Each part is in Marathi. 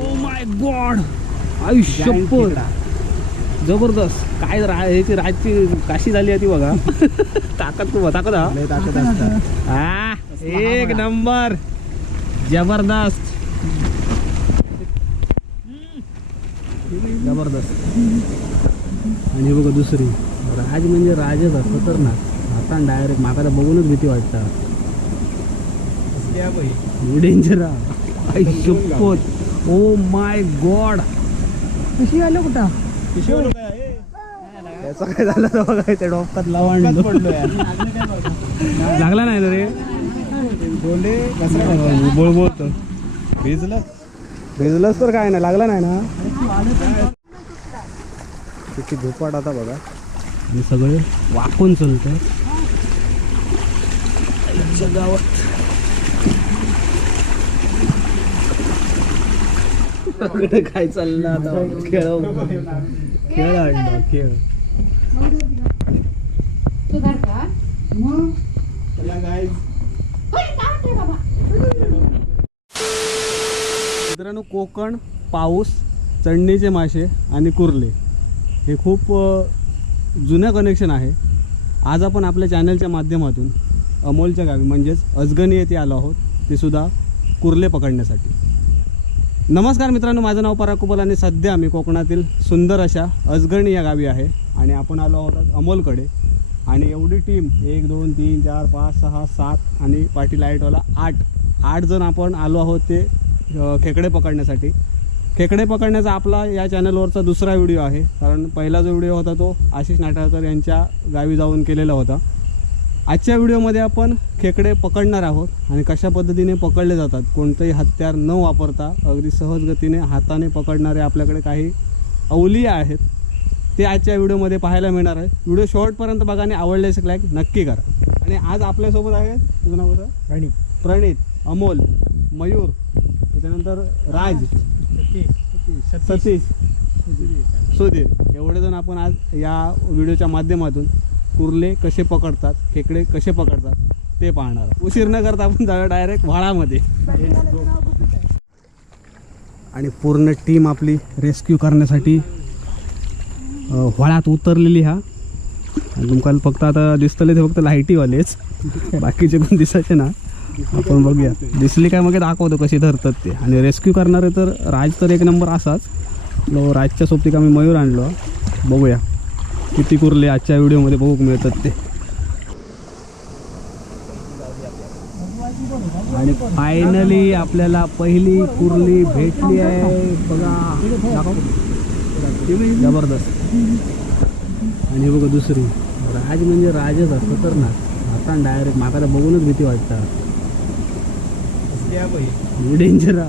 ओ माय गॉड आई शपथ जबरदस्त. काय रा ह्याची राजची काशी झाली आहे ती बघा. ताकद खूप ताकद हा? एक नंबर. जबरदस्त. जबरदस्त. आणि हे बघा दुसरी. राज म्हणजे राजच आहे, खतरनाक. आता डायरेक्ट माकाला बघूनच भीती वाटतात डेंजर आई शपथ. Oh my God. कशी आलं कुठं? याचं काय? झालं तर बघा ते डोक्यात लवण लागला नाही ना रे? बोंडे बोळबोळत भिजलं. भिजलंच तर काय नाही लागला नाही ना? किती झोपाट आता बघा. आणि सगळे वाकून चलत. गावात काय चाललं आता? खेळ खेळ आणलं खेळ. मित्रांनो कोकण पाऊस चढणीचे मासे आणि कुर्ले हे खूप जुनं कनेक्शन आहे. आज आपण आपल्या चॅनलच्या माध्यमातून अमोलच्या गावी म्हणजेच अजगणी येथे आलो आहोत. ते सुद्धा कुर्ले पकडण्यासाठी. नमस्कार मित्रांनो माझं नाव पराकुबल आणि सध्या मी कोकणातील सुंदर अशा अजगणी या गावी आहे आणि आपण आलो आहोत अमोलकडे. आणि एवढी टीम एक दोन तीन चार पाच सहा सात आणि पाठी लाईटवाला आठ आठ जण आपण आलो आहोत ते खेकडे पकडण्यासाठी. खेकडे पकडण्याचा आपला या चॅनलवरचा दुसरा व्हिडिओ आहे. कारण पहिला जो व्हिडिओ होता तो आशिष नाटाळकर यांच्या गावी जाऊन केलेला होता. आजच्या व्हिडिओमध्ये आपण खेकडे पकडणार आहोत आणि कशा पद्धतीने पकडले जातात कोणतंही हत्यार न वापरता अगदी सहज गतीने हाताने पकडणारे आपल्याकडे काही अवलिया आहेत ते आजच्या व्हिडिओमध्ये पाहायला मिळणार आहे व्हिडिओ शॉर्टपर्यंत बघा आणि आवडल्यास लाईक नक्की करा. आणि आज आपल्यासोबत आहे तुझं नाव कसं आणि प्रणित अमोल मयूर त्याच्यानंतर राज. सतीश. सुधीर. एवढे जण आपण आज या व्हिडिओच्या माध्यमातून कुर्ले कसे पकडतात खेकडे कसे पकडतात ते पाहणार. उशीर न करता आपण जाऊया डायरेक्ट व्हाळामध्ये. आणि पूर्ण टीम आपली रेस्क्यू करण्यासाठी व्हाळात उतरलेली हा. आणि तुमकाल फक्त आता दिसतले ते फक्त लाईटीवालेच. बाकीचे पण दिसायचे ना. आपण बघूया. दिसली काय मग दाखवतो कसे धरतात ते. आणि रेस्क्यू करणारे तर राज तर एक नंबर असाच. राजच्या सोबतीक आम्ही मयूर आणलो. बघूया. किती कुर्ले आजच्या व्हिडिओमध्ये बघूक मिळतात ते. आणि फायनली आपल्याला पहिली कुर्ली भेटली आहे. बघा. जबरदस्त. आणि हे बघा दुसरी. राज म्हणजे राजच आहे, खतरनाक. आता डायरेक्ट माकाला बघूनच भीती वाटतात डेंजर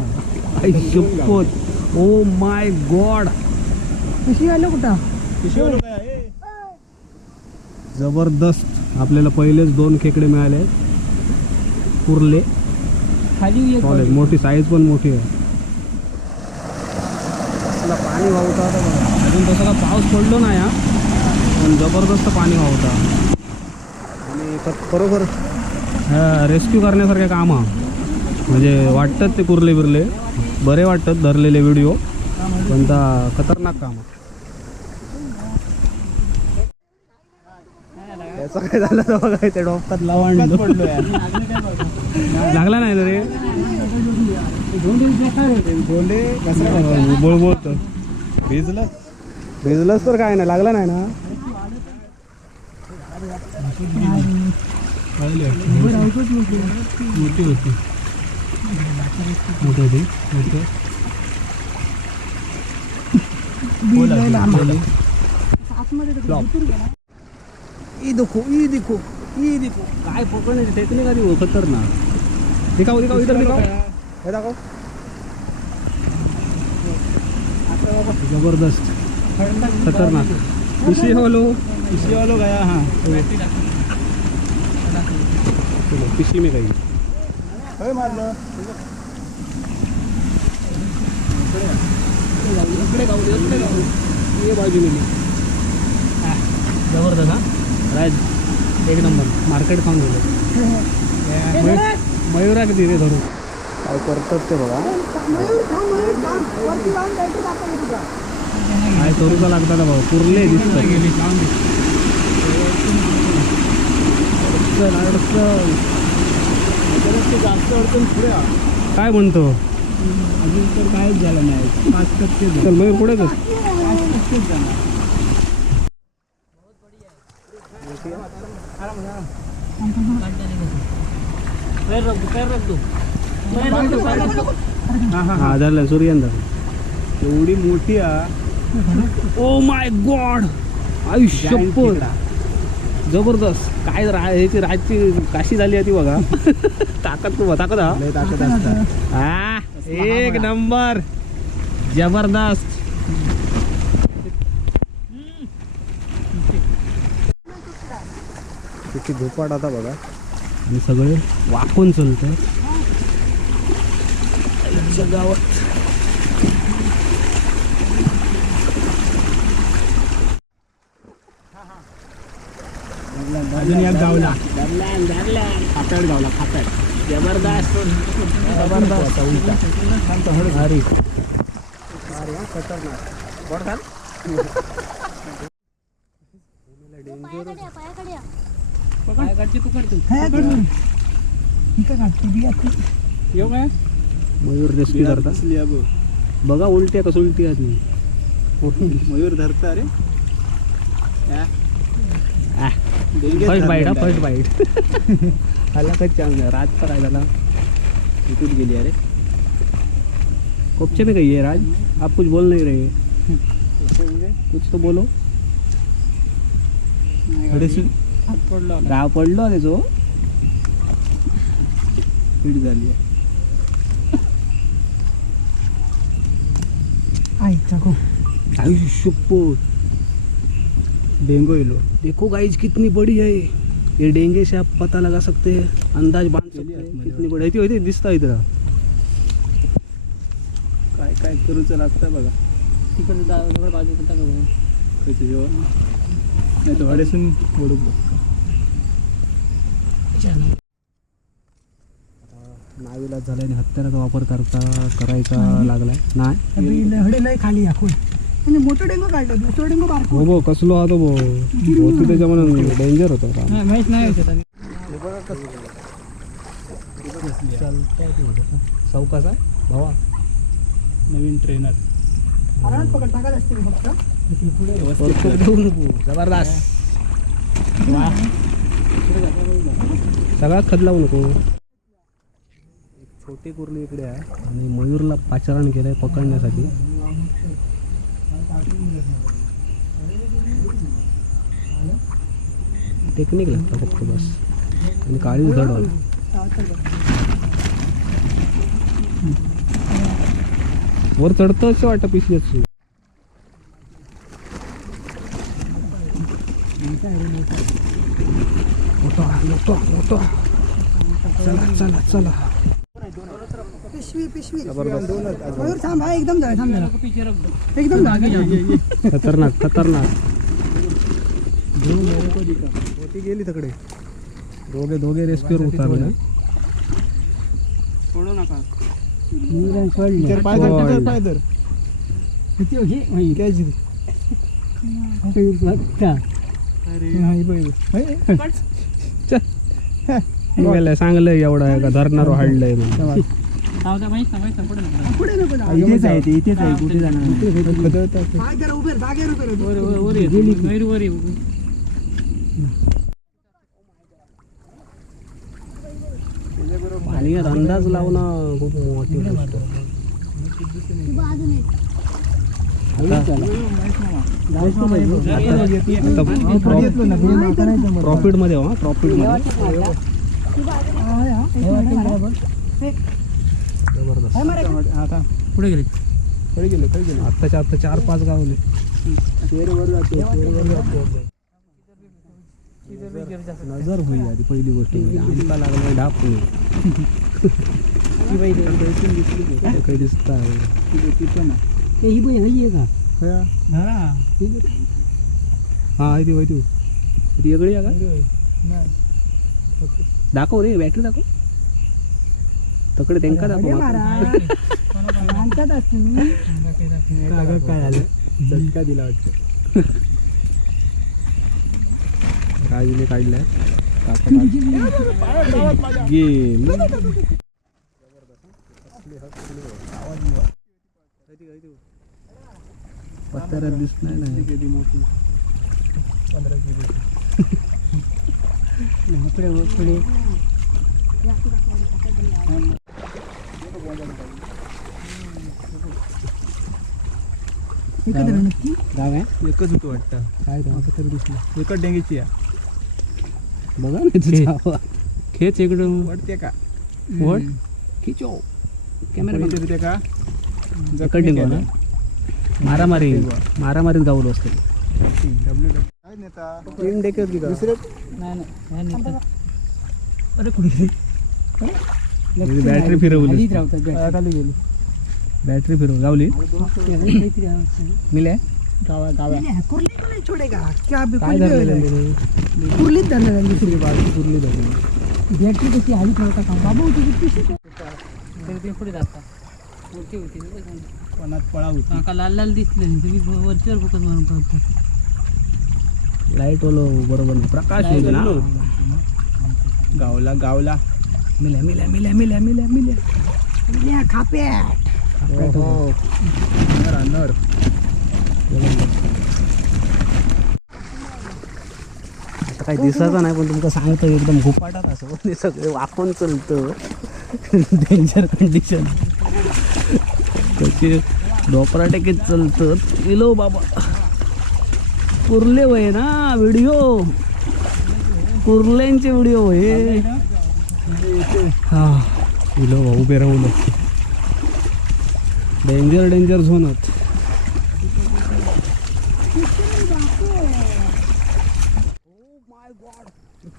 शपथ ओ माय गॉड कशी आलं कुठं? जबरदस्त आपल्याला पहिलेच दोन खेकडे मिळाले कुर्ले. Solid. मोठी साईज पण मोठी आहे. पाणी वाहता. अजून तसं का पाऊस पडलो नाही हा. पण जबरदस्त पाणी वाहता आणि खरोखर रेस्क्यू करण्यासारखे काम हा म्हणजे वाटतात ते कुर्ले बिरले बरे वाटतात धरलेले व्हिडिओ पण ता खतरनाक काम हा. याचं काय झालं तर बघा ते डोक्यात लवण लागला नाही ना रे? बोंडे बोळबोळत भिजलं. भिजलंच तर काय नाही लागला नाही ना? मोठी होती. मोठी होती. मोठी. देखो ई देखो ई देखो काय पकडण्याची टेक्निक आली हो खतरनाक दिखाओ दिखाओ इधर दिखाओ हे दाखव ज़बरदस्त खतरनाक पिशी हलो पिशवी वालो गया हाँ चलो पिशी में गई इकडे गाव इकडे गाव ये बाजू में ज़बरदस्त हा राज एक नंबर. मार्केट खाऊन गेलो. मयुरा किती रे धरून. काय करतात ते बघा. काय करूचा लागतात ना भाऊ पुरले जास्त अडचण पुढे. काय म्हणतो? अजून तर काहीच झालं नाही. पाच टक्के झालं. चल मयूर पुढे कर पाच टक्केच झालं. सूर्यंदा. एवढी मोठी ओ माय गॉड आयुष्यपूर जबरदस्त. काय ह्याची राजची काशी झाली आहे ती बघा. ताकद खूप ताकद हा. हा, एक नंबर. जबरदस्त. किती झोपाट आता बघा. आणि सगळे वाकून चलत. गावात अजून एक गावला. खापॅड गावला खापॅड जबरदस्त. जबरदस्त. उलटा शांत भारी या, पायाकडे या. येऊ काय मयूर रेस्क्यू आहे बघ. बघा उलटी आहे कसं उलटी आहे ती मयूर धरता रे फर्स्ट बाईट हा फर्स्ट बाईट आला काही नाही राज तर आहे झाला इथून गेली अरे. कोपचे में कही है राज? आप कुछ बोल नहीं रहे. कुछ तो बोलो. गाव पडलो त्याचो हिट झाली. Dengue yellow. देखो गाइज कितनी बड़ी है ये. डेंगे से आप पता लगा सकते हैं अंदाज बांध सकते हैं कितनी बड़ी है। होती दिसता इधर। काय काय करूचं लागतं बघा. खायचं जेवण नाही तर हडेसून ओढू नावीला झाल्याने हत्याराचा वापर करता करायचा लागलाय. नाही. हडे लय खाली म्हणजे मोठं डेंगू काढलं दुसरं डेंगू बारको हो भो कसलो हा तो भो होती त्याच्या म्हणून डेंजर होतो का माहीत नाही चौकाचा भावा? नवीन ट्रेनर पकड टाकायला असते फक्त. जबरदस्त सगळ्यात खत लावू नको एक छोटी कुर्ली इकडे आहे आणि मयूरला पाचारण केलंय पकडण्यासाठी टेक्निक लागतं फक्त बस आणि काळी धड वर चढतं असं वाटतं पिशल्याची मोठा मोठा मोठा चला चला चला पिशवी पिशवी मयूर थांब हा एकदम जाय थांब जरा. एकदम जाय खतरनाक खतरनाक होती गेली तिकडे दोघे दोघे रेस्क्यूर उतारले सोडू नका पडलं. पाय धर त्याच्यावर पाय धर किती हो, सांगलं एवढं आहे का धरणार हाडलंय म्हणून. पुढे नको जाऊ. इथेच आहे ते इथेच आहे कुठे जाणार? पाय जरा उभे राहा, जागेवर उभे राहा. पाण्यात अंदाज लावणं खूप मोठी गोष्ट. प्रॉफिटमध्ये हो प्रॉफिटमध्ये. जबरदस्त. आता पुढे गेले कडे गेले कडे गेले आत्ताच्या आत्ता चार पाच गावले नजर होई आधी पहिली गोष्ट म्हणजे आमका लागला डाप नाही काही दिसत आहे तिथं ना ए, ही बाई हई आहे का हा आहे ती माहिती ती वेगळी आहे का दाखव रे बॅटरी दाखव तकडे त्यांका दाखव काय झालं झटका दिला वाटतं राजूने काढलाय गेम पत्त्याला दिसत नाही. पंधरा किलो गाव आहे एकच होतो वाटतं. काय गाव तरी दिसलं. एकच डेंगीची आहे. बघा ना तुझा खेच. इकडं. वाटते का? वळ खिचो. कॅमेरा कोणीतरी ते का? जकड डिंगो ना मारामारी मारामारीत गावलो असते दुसरे. अरे कुठे बॅटरी फिरवली. खाली गेली. बॅटरी फिरव गावली? धरलेलं? कुर्लीत धरलेलं आहे. दुसरी बाजू कुरली धरली बॅटरी कशी हाली ठेवता का? बाबा होती पुढे जाता. होती. पणात पळा होती. काका लाल लाल दिसले नाही तुम्ही वरच्यावर फोकस मारून पाहता लाइट ओलो बरोबर नाही. प्रकाश येईल ना? गावला गावला. मिल्या मिल्या मिल्या मिल्या मिल्या मिल्या. मिल्या खाप्याट हो. नर हा, नर. आता काही दिसत नाही पण तुमका सांगतो एकदम घुपाटात असं. ते सगळे वाकून चलतं. डेंजर कंडिशन ते डोपरा टेकीत चलतं इलो बाबा. कुर्ले वय ना व्हिडिओ. कुर्ल्यांचे व्हिडिओ हे हा. इलो भाऊ उभे डेंजर डेंजर झोनत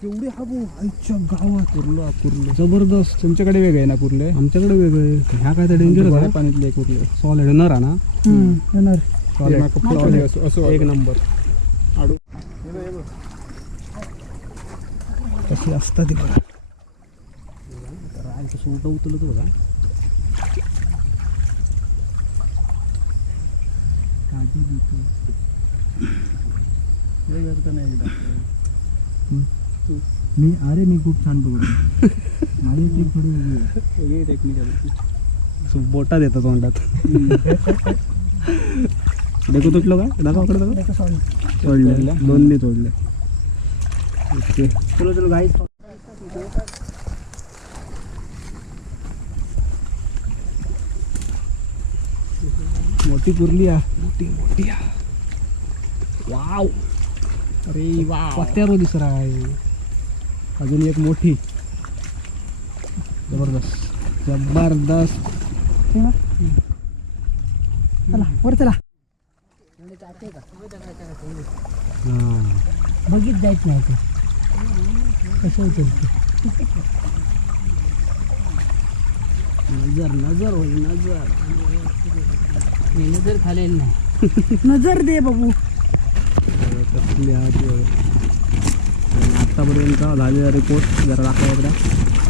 केवढे हाबू आईच्या गावात कुर्ला कुर्लं. जबरदस्त. तुमच्याकडे वेगळे आहे ना कुर्ले? आमच्याकडे वेगळे ह्या काय तर डेंजर गोड्या पाणीतले कुर्ले. सॉलिड नर हा ना? येणार. Solid. असं असं एक नंबर. आडू. कशी असतात ती बघा कसं उचलत बघा. काठी देतो नाही एकदा मी अरे मी खूप छान बघतो माझी टीप थोडी वेगळी आहे. वेगळी टेक्निकल असं बोटा देतात तोंडात. देखो तुटलो का दाखवकडे दाखव. तोडले. दोन्ही तोडले. ओके. चलो चलो गाईस मोठी कुर्ली आ मोठी मोठी आ वाव. अरे वा. पत्त्यावर दिसत आहे. अजून एक मोठी. ज़बरदस्त. ज़बरदस्त. चला. वर चला. बघित जायच नाही ते. नज़र नज़र होईल नज़र. नज़र खालेल नाही. नज़र दे बाबू. कसली आत्तापर्यंत झालेला रिपोर्ट जरा दाखवा एकदा.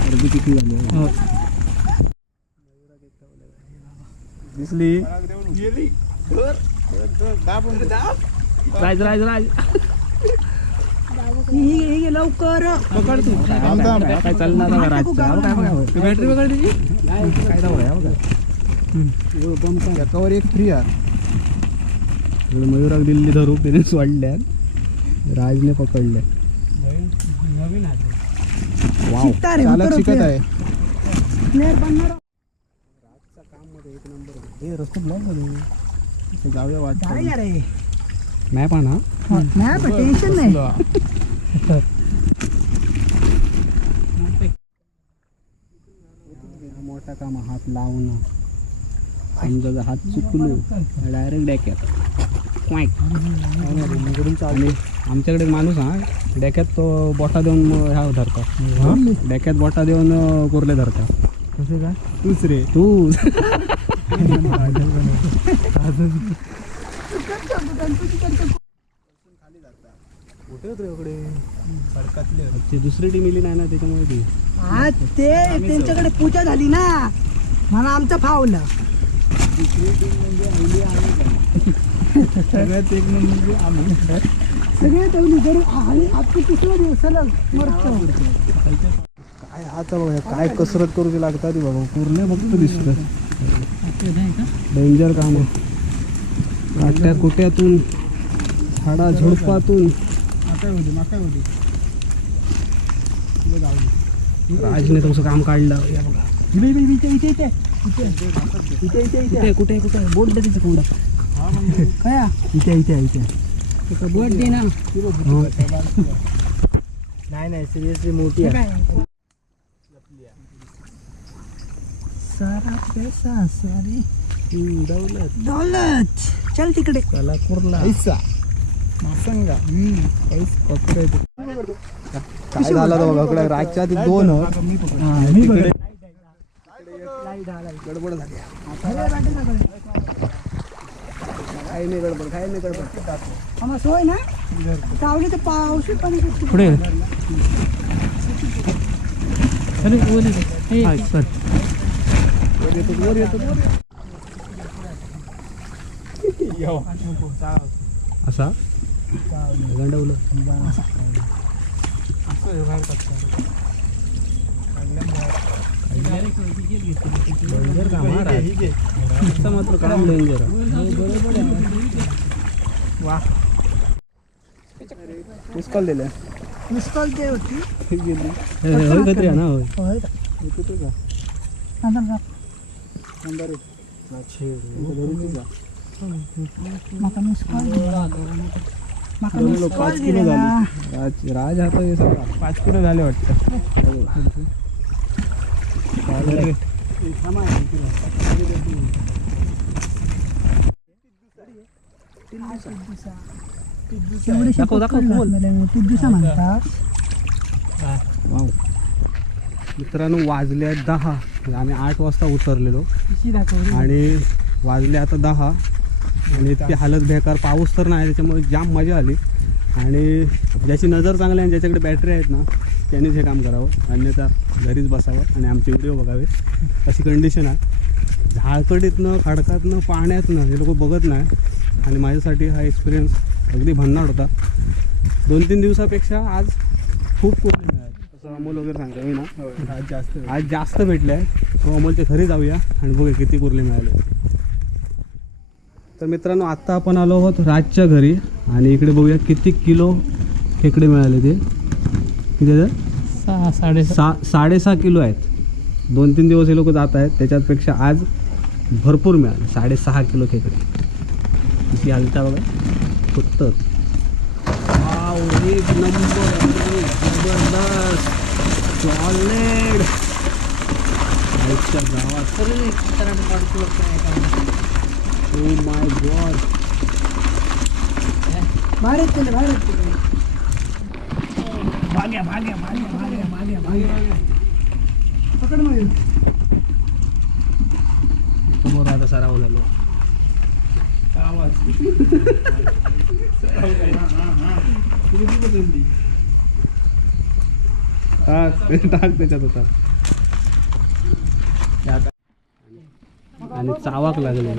अर्धी किती झाली आहे. दिसली? राज राज राज. हे घे लवकर. पकड तू. काय चालणार हा. बॅटरी काय दाखव हा. एकावर एक फ्री आहे. मयुराक दिल्ली धरू त्याने सोडल्या राजने पकडले वाव शिकता रे चालक उतर शिकत आहे. प्लेअर बनणार. हे रस्ते ब्लॉक झाले. जाऊया वाट झालं या रे. मॅप आणा पण टेन्शन नाही. मोठा काम हात लावणं. समजा जर हात चुकलो डायरेक्ट डॅक्यात क्वाईक आणि आमच्याकडे एक माणूस हा डॅक्यात तो बोटा देऊन ह्या धरतात डॅक्यात बोटा देऊन कुर्ले धरतात कसे काय? तूच रे. तू ते दुसरी टीम इली नाही ना त्याच्यामुळे ती. हा ते त्यांच्याकडे पूजा झाली ना मला आमचं फावलं सगळ्यात एक म्हणजे आम्ही. सगळे ठेवली जरी आणि आता तिसरा दिवस सलग मरतो. काय आता बघा काय कसरत करूची लागतात ती बाबा पूर्ण फक्त दिसतं डेंजर काम. काट्या कुट्यातून झाडा झुडपातून. राजने तुमचं काम काढलं. या बघा. इथे इथे इथे इथे इथे. इथे इथे कुठे कुठे? बोट दे तिचं कोंडा काय? इथे इथे इथे. बोट दे ना. नाही नाही सिरियसली मोठी आहे. सारा पैसा सारी. दौलत. दौलत चल तिकडे. त्याला कुर्ला. पैसा. मासंगा. काय झालं तर बघा? इकडे दोन मी बघ. गडबड झाली. काही नाही गडबड काही नाही गडबड. आम्हाला सोय ना? कावली तर पाऊस पाणी किती पुढे अरे बोल हे वर येतो वर येतो. असा? गंडवलं. डेंजर काम हा राज. नुसतं मात्र काम डेंजर वा मिसकॉल दिले मिसकॉल ते होती होय खत्री आहे ना होय होय का? नंतर का? माका मिसकॉल दिला माका मिसकॉल दिला राज राज हा तर हे सगळं पाच किलो झाले वाटतं एवढे दाखव, दाखव, दिवसा म्हणता वाव. मित्रांनो वाजले आहेत दहा. आम्ही आठ वाजता उतरलेलो. आणि वाजले आता दहा. आणि इतकी हालत बेकार. पाऊस तर नाही त्याच्यामुळे जाम मजा आली. आणि ज्याची नजर चांगली आहे आणि ज्याच्याकडे बॅटरी आहेत ना त्यांनीच हे काम करावं. अन्यथा घरीच बसावं आणि आमचे व्हिडिओ बघावे. अशी कंडिशन आहे. झाळकडीतनं खडकातनं पाण्यातनं हे लोक बघत नाही. आणि माझ्यासाठी हा एक्सपिरियन्स अगदी भन्नाट होता. दोन तीन दिवसापेक्षा आज खूप कुर्ले मिळाले. तसं अमोल वगैरे सांगतो मी ना. आज जास्त आज जास्त भेटले आहे सो अमोलच्या घरी जाऊया आणि बघूया किती कुर्ले मिळाले. तर मित्रांनो आत्ता आपण आलो आहोत राजच्या घरी. आणि इकडे बघूया किती किलो खेकडे मिळाले ते. किती आहे ते? सहा साडेसहा. सा साडेसहा किलो आहेत. दोन तीन दिवस हे लोक जात आहेत. त्याच्यापेक्षा आज भरपूर मिळाले. साडेसहा किलो खेकडे. किती हलता बघा. फक्त वाव, एक नंबर जबरदस्त. सॉलिड आईच्या गावात. ओ माय गॉड येत केले पकड मग. समोर आता सराव झालो हा ते टाक त्याच्यात होता. आणि चावाक लागले.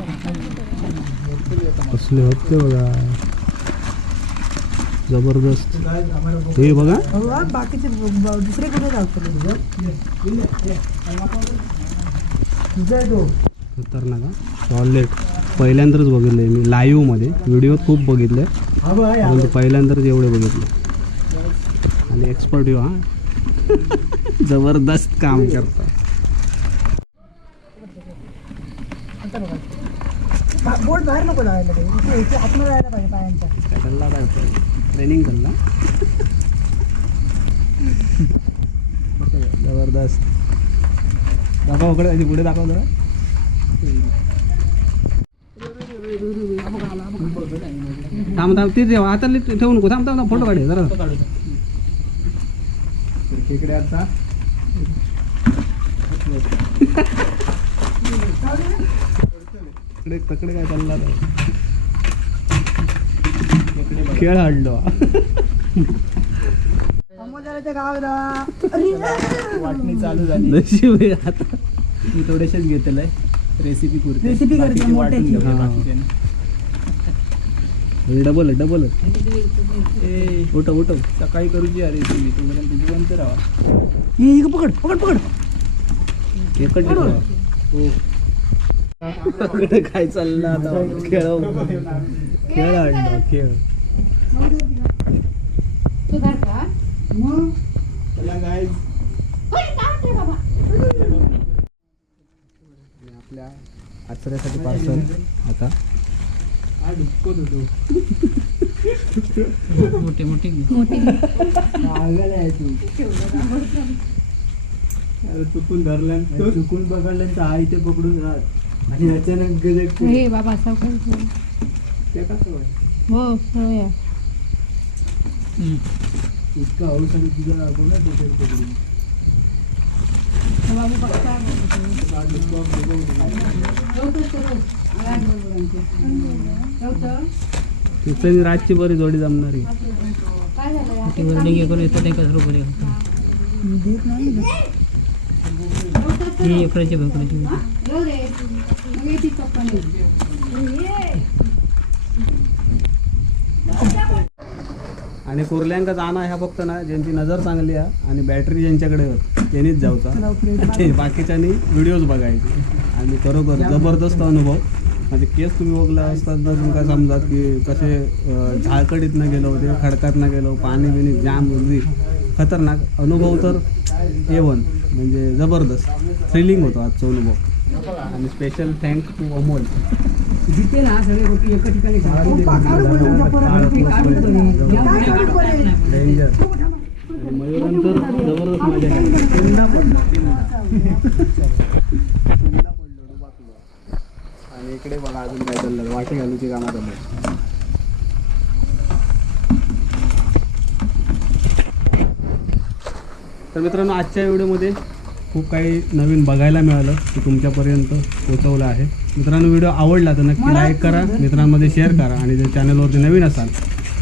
कसले होते बघा. जबरदस्त. हे बघा. बाकीचे दुसरे कुठे खतरनाक सॉलिड पहिल्यांदाच बघितले मी लाईव्हमध्ये. व्हिडिओत खूप बघितले. परंतु पहिल्यांदाच एवढे बघितले. आणि एक्सपर्ट येऊ हा. जबरदस्त काम करता. बोट बाहेर नको लावायला ते. इथे इथे आतमध्ये जायला पाहिजे काय ट्रेनिंग चालला जबरदस्त. दाखव इकडे त्याची पुढे दाखव जरा. थांब थांब ते ठेव. आता ठेवू नको. थांब थांब फोटो काढे जरा. इकडे आता. तकडे तकडे काय चालला खेळ हाडलो वाटणी चालू झाली. नशीब आहे आता. मी थोडेसेच रेसिपी पुरते. Recipe करते वाटून हा. डबल आहे डबल ए, उठव उठव सकाळी करूची या रेसिपी तोपर्यंत जिवंत राहा. हे इकडं पकड पकड पकड. हो. काय चाललं आता? खेळ खेळ आणला खेळ तू धर का मग? चला guys. आपल्या आचऱ्यासाठी पार्सल आता. मोठे मोठे घे. पागल आहे तू. अरे चुकून धरल्या चुकून पकडलं तर आई ते पकडून राहत. आणि अचानक गजक हे बाबा सावकार ते कसं होय? हो सवय इतका हौस आणि तुझा कोणा डोक्यात पकडून बाबू बघता हा डुबका बघून. तिथं रातची बरी जोडी जमणारी. ती वर्णी घे कोणी येतो. नाही. का सर्व बरे ही एप्रिलची भोकरीची आणि कुर्ल्यांका जाणं ह्या फक्त ना ज्यांची नजर चांगली आहे आणि बॅटरी ज्यांच्याकडे त्यांनीच जाऊचा. ते बाकीच्यांनी व्हिडिओज बघायचे. आणि खरोखर जबरदस्त अनुभव. म्हणजे केस तुम्ही बघला असतात तर तुमका समजात की कसे झाळकडीतनं गेलो होते खडकातनं गेलो पाणी बिणी जाम अगदी खतरनाक. अनुभव तर ए वन म्हणजे जबरदस्त. थ्रिलिंग होतो आजचा अनुभव. आणि स्पेशल थँक टू अमोल. जिथे ना सगळे गोष्टी एका ठिकाणी मयूरांतर जबरदस्त मजा आणि इकडे बघा अजून काय चाललं वाटे घालूची कामं चाललं तर मित्रांनो आजच्या व्हिडिओमध्ये खूप काही नवीन बघायला मिळालं ते तुमच्यापर्यंत पोहोचवलं आहे. मित्रांनो व्हिडिओ आवडला तर नक्की लाईक करा मित्रांमध्ये शेअर करा आणि जर चॅनलवरती नवीन असाल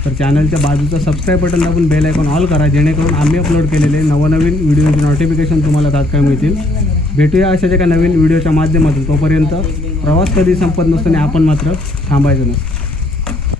तर चॅनलच्या बाजूचं सबस्क्राईब बटन दाबून बेल आयकॉन ऑल करा जेणेकरून आम्ही अपलोड केलेले नवनवीन व्हिडिओचे नोटिफिकेशन तुम्हाला तात्काळ मिळतील. भेटूया अशाच एका नवीन व्हिडिओच्या माध्यमातून. तोपर्यंत प्रवास कधी संपत नसतो आणि आपण मात्र थांबायचं नसतं.